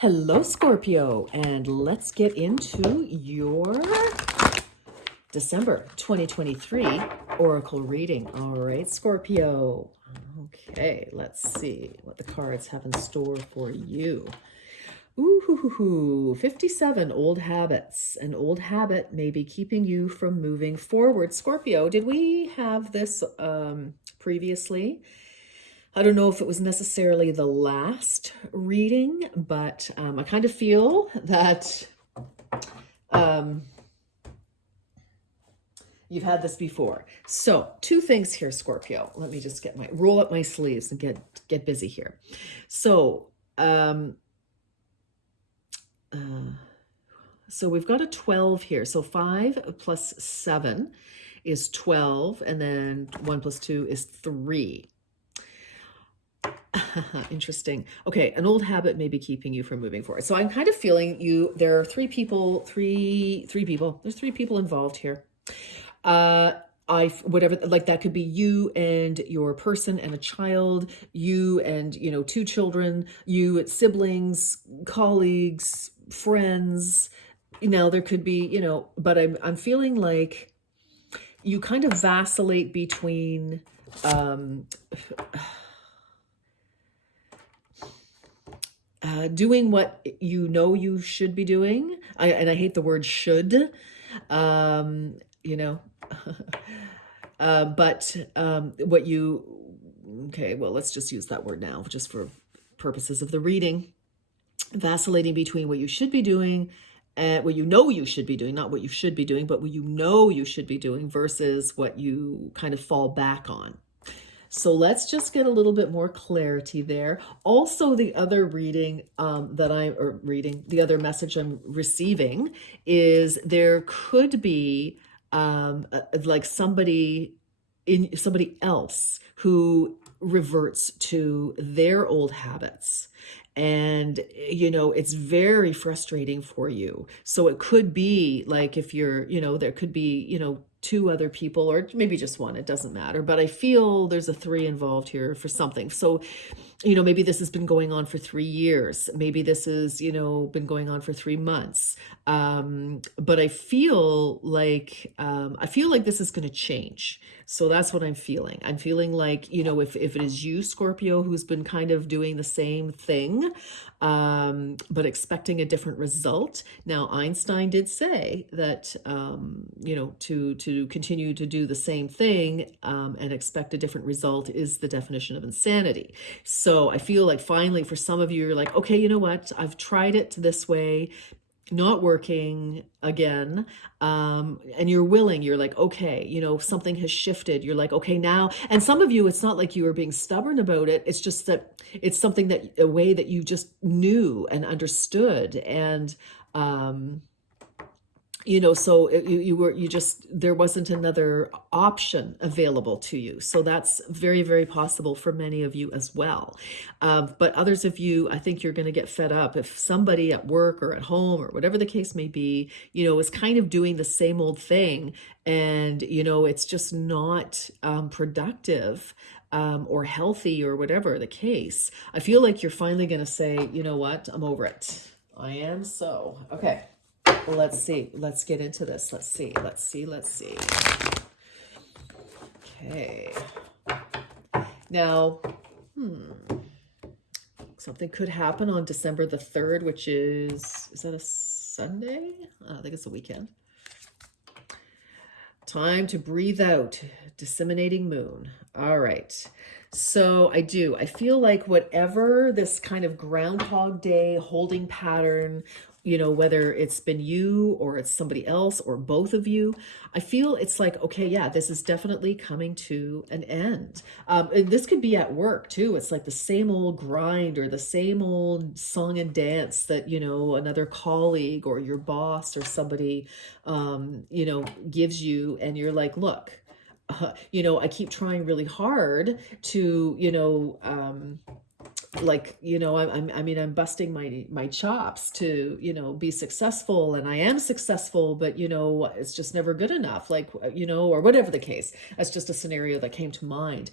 Hello, Scorpio, and let's get into your December 2023 Oracle reading. All right, Scorpio. Okay, let's see what the cards have in store for you. Ooh, 57 old habits. An old habit may be keeping you from moving forward. Scorpio, did we have this previously? I don't know if it was necessarily the last reading, but I kind of feel that you've had this before. So two things here, Scorpio. Let me just roll up my sleeves and get busy here. So, so we've got a 12 here. So 5 plus 7 is 12, and then 1 plus 2 is 3. Interesting. Okay, an old habit may be keeping you from moving forward. So I'm kind of feeling there are three people. There's 3 people involved here. Whatever, like that could be you and your person and a child, you and, 2 children, you siblings, colleagues, friends. There could be, but I'm feeling like you kind of vacillate between, doing what you should be doing. And I hate the word should, but okay, well, let's just use that word now, just for purposes of the reading. Vacillating between what you should be doing and what you should be doing, not what you should be doing, but what you should be doing versus what you kind of fall back on. So let's just get a little bit more clarity there. Also, the other the other message I'm receiving is there could be like somebody else who reverts to their old habits. And, it's very frustrating for you. So it could be like if you're, there could be, 2 other people, or maybe just 1, it doesn't matter. But I feel there's a 3 involved here for something. So, maybe this has been going on for 3 years. Maybe this has, been going on for 3 months. But I feel like this is going to change. So that's what I'm feeling. I'm feeling like, if it is you, Scorpio, who's been kind of doing the same thing, but expecting a different result. Now, Einstein did say that, to continue to do the same thing and expect a different result is the definition of insanity. So I feel like finally for some of you, you're like, okay, you know what? I've tried it this way, not working again. And you're like, okay, something has shifted. You're like, okay, now, and some of you, it's not like you were being stubborn about it. It's just that it's something a way that you just knew and understood. And, so there wasn't another option available to you. So that's very, very possible for many of you as well. But others of you, I think you're going to get fed up if somebody at work or at home or whatever the case may be, is kind of doing the same old thing. And, it's just not productive or healthy or whatever the case. I feel like you're finally going to say, you know what, I'm over it. I am so. Okay. Let's see. Let's get into this. Let's see. Okay. Now, something could happen on December the 3rd, which is that a Sunday? I think it's a weekend. Time to breathe out. Disseminating moon. All right. So I feel like whatever this kind of Groundhog Day holding pattern, whether it's been you or it's somebody else or both of you, I feel it's like, okay, yeah, this is definitely coming to an end. And this could be at work too. It's like the same old grind or the same old song and dance that, another colleague or your boss or somebody, gives you. And you're like, look, I keep trying really hard to, like, I mean, I'm busting my chops to, be successful, and I am successful, but, it's just never good enough, like, or whatever the case. That's just a scenario that came to mind.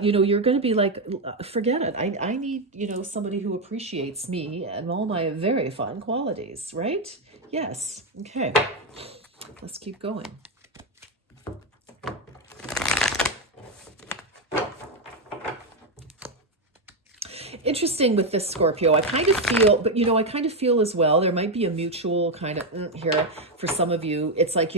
You're going to be like, forget it. I need, somebody who appreciates me and all my very fine qualities, right? Yes. Okay. Let's keep going. Interesting with this Scorpio. I kind of feel, but I kind of feel as well, there might be a mutual kind of here for some of you. It's like,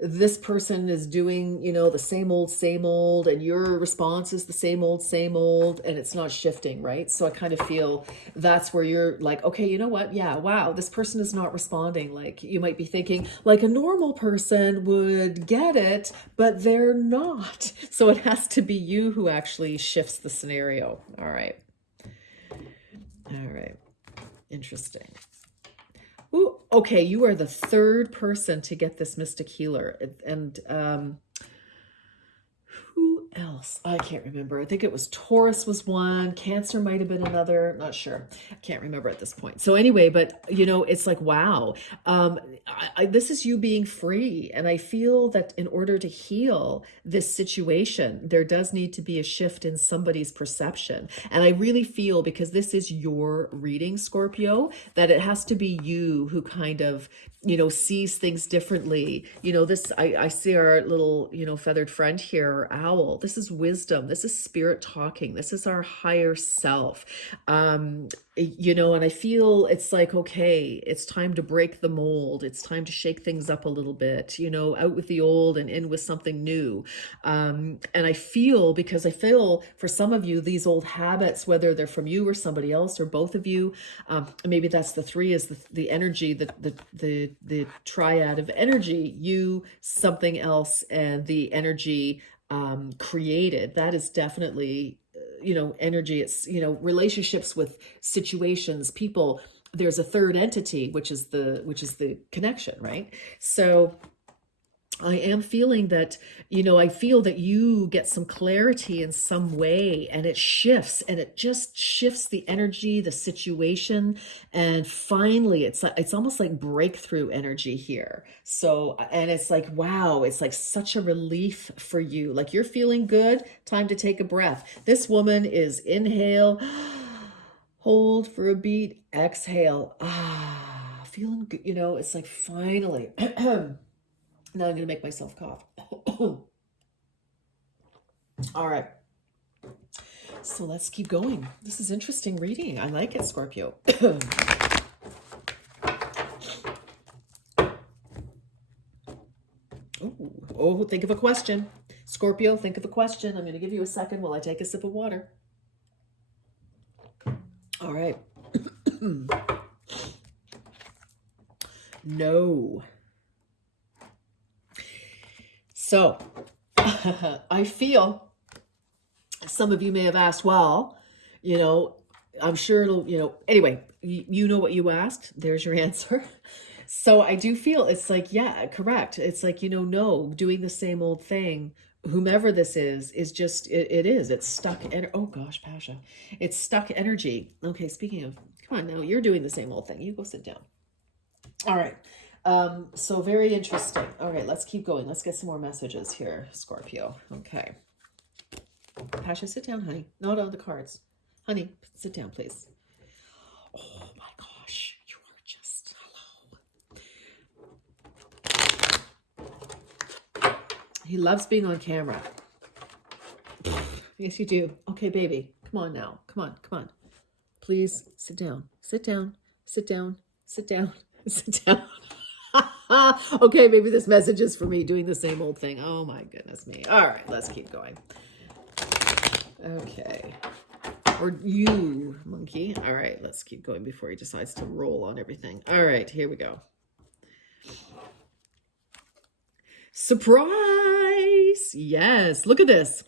this person is doing, the same old, and your response is the same old, and it's not shifting, right? So I kind of feel that's where you're like, okay, you know what? Yeah, wow, this person is not responding. Like, you might be thinking like a normal person would get it, but they're not. So it has to be you who actually shifts the scenario. All right. All right. Interesting. Ooh, okay, you are the third person to get this Mystic Healer. And who else? I can't remember. I think it was Taurus was one. Cancer might have been another. Not sure. I can't remember at this point. So anyway, but it's like, wow. This is you being free. And I feel that in order to heal this situation, there does need to be a shift in somebody's perception. And I really feel, because this is your reading, Scorpio, that it has to be you who kind of, sees things differently. I see our little, feathered friend here, owl. This is wisdom. This is spirit talking. This is our higher self. And I feel it's like, okay, it's time to break the mold. It's time to shake things up a little bit, out with the old and in with something new. And I feel for some of you, these old habits, whether they're from you or somebody else or both of you, maybe that's the three, is the energy, the triad of energy, you, something else, and the energy created. That is definitely, energy. It's, relationships with situations, people. There's a third entity, which is the connection, right? So I am feeling that, I feel that you get some clarity in some way, and it shifts, and it just shifts the energy, the situation. And finally, it's almost like breakthrough energy here. So, and it's like, wow, it's like such a relief for you. Like, you're feeling good. Time to take a breath. This woman is inhale, hold for a beat, exhale. Feeling good. It's like, finally. Now I'm going to make myself cough. All right. So let's keep going. This is interesting reading. I like it, Scorpio. Oh, think of a question. Scorpio, think of a question. I'm going to give you a second while I take a sip of water. All right. No. So I feel some of you may have asked, well, I'm sure it'll, anyway, you know what you asked. There's your answer. So I do feel it's like, yeah, correct. It's like, no, doing the same old thing, whomever this is just, it's stuck. Oh gosh, Pasha, it's stuck energy. Okay. Speaking of, come on now, you're doing the same old thing. You go sit down. All right. So very interesting. All right, let's keep going. Let's get some more messages here, Scorpio. Okay. Pasha, sit down, honey. Not on the cards. Honey, sit down, please. Oh my gosh, you are just, hello. He loves being on camera. Yes, you do. Okay, baby. Come on now. Come on. Please sit down. Sit down. Sit down. Sit down. Sit down. Okay, maybe this message is for me doing the same old thing. Oh my goodness me. All right, let's keep going. Okay. Or you, monkey. All right, let's keep going before he decides to roll on everything. All right, here we go. Surprise! Yes, look at this.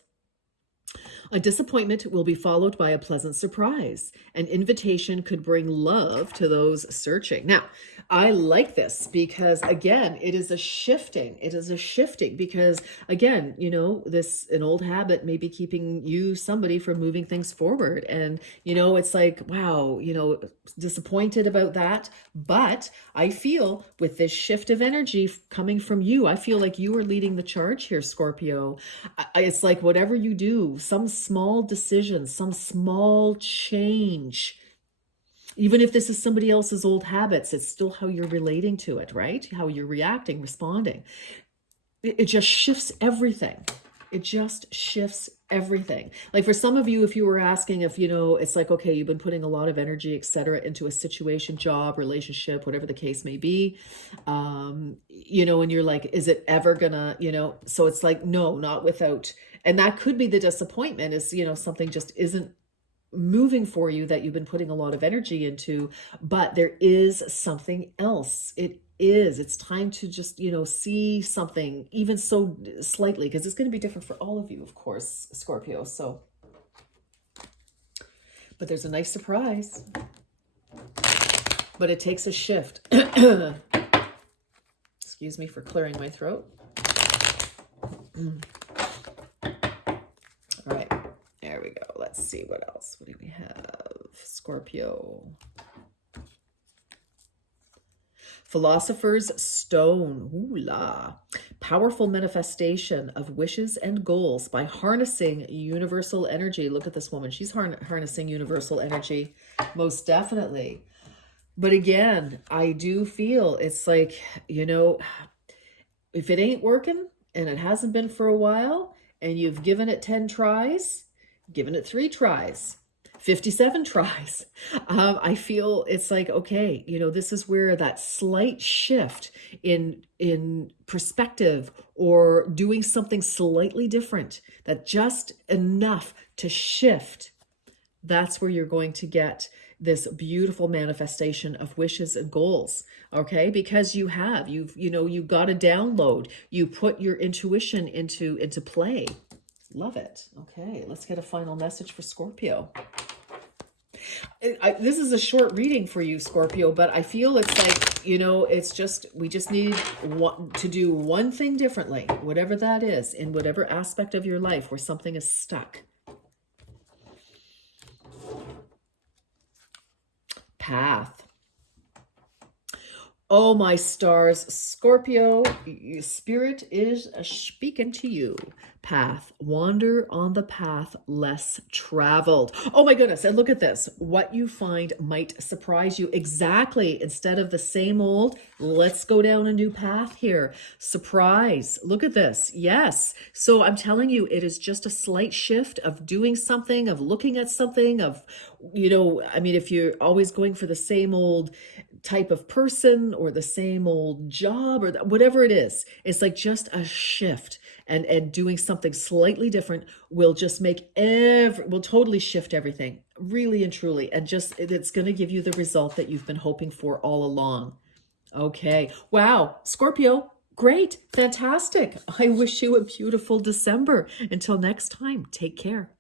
A disappointment will be followed by a pleasant surprise. An invitation could bring love to those searching. Now, I like this because, again, it is a shifting. It is a shifting because, again, an old habit may be keeping you, somebody, from moving things forward. And, it's like, wow, disappointed about that. But I feel with this shift of energy coming from you, I feel like you are leading the charge here, Scorpio. It's like whatever you do, some small decision, some small change, even if this is somebody else's old habits, it's still how you're relating to it, right? How you're reacting, responding. It just shifts everything. It just shifts everything. Like for some of you, if you were asking if, it's like, okay, you've been putting a lot of energy, etc., into a situation, job, relationship, whatever the case may be, and you're like, is it ever gonna, so it's like, no, not without. And that could be the disappointment is, something just isn't moving for you that you've been putting a lot of energy into, but there is something else. It's time to just, see something even so slightly, because it's going to be different for all of you, of course, Scorpio. So, but there's a nice surprise, but it takes a shift. Excuse me for clearing my throat. All right, there we go. Let's see what else. What do we have? Scorpio. Philosopher's Stone. Ooh la. Powerful manifestation of wishes and goals by harnessing universal energy. Look at this woman. She's harnessing universal energy. Most definitely. But again, I do feel it's like, if it ain't working and it hasn't been for a while and you've given it 10 tries, given it 3 tries, 57 tries. I feel it's like, okay, this is where that slight shift in perspective or doing something slightly different, that just enough to shift, that's where you're going to get this beautiful manifestation of wishes and goals. Okay, because you've got a download, you put your intuition into play. Love it. Okay, let's get a final message for Scorpio. This is a short reading for you, Scorpio, but I feel it's like, it's just, we just need to do one thing differently, whatever that is, in whatever aspect of your life where something is stuck. Path. Oh, my stars, Scorpio, spirit is speaking to you. Path. Wander on the path less traveled. Oh my goodness. And look at this. What you find might surprise you. Exactly. Instead of the same old, let's go down a new path here. Surprise. Look at this. Yes. So I'm telling you, it is just a slight shift of doing something, of looking at something, of, if you're always going for the same old type of person or the same old job or whatever it is, it's like just a shift, and doing something slightly different will just will totally shift everything, really and truly, and just it's going to give you the result that you've been hoping for all along. Okay. Wow. Scorpio, great. Fantastic. I wish you a beautiful December. Until next time, take care.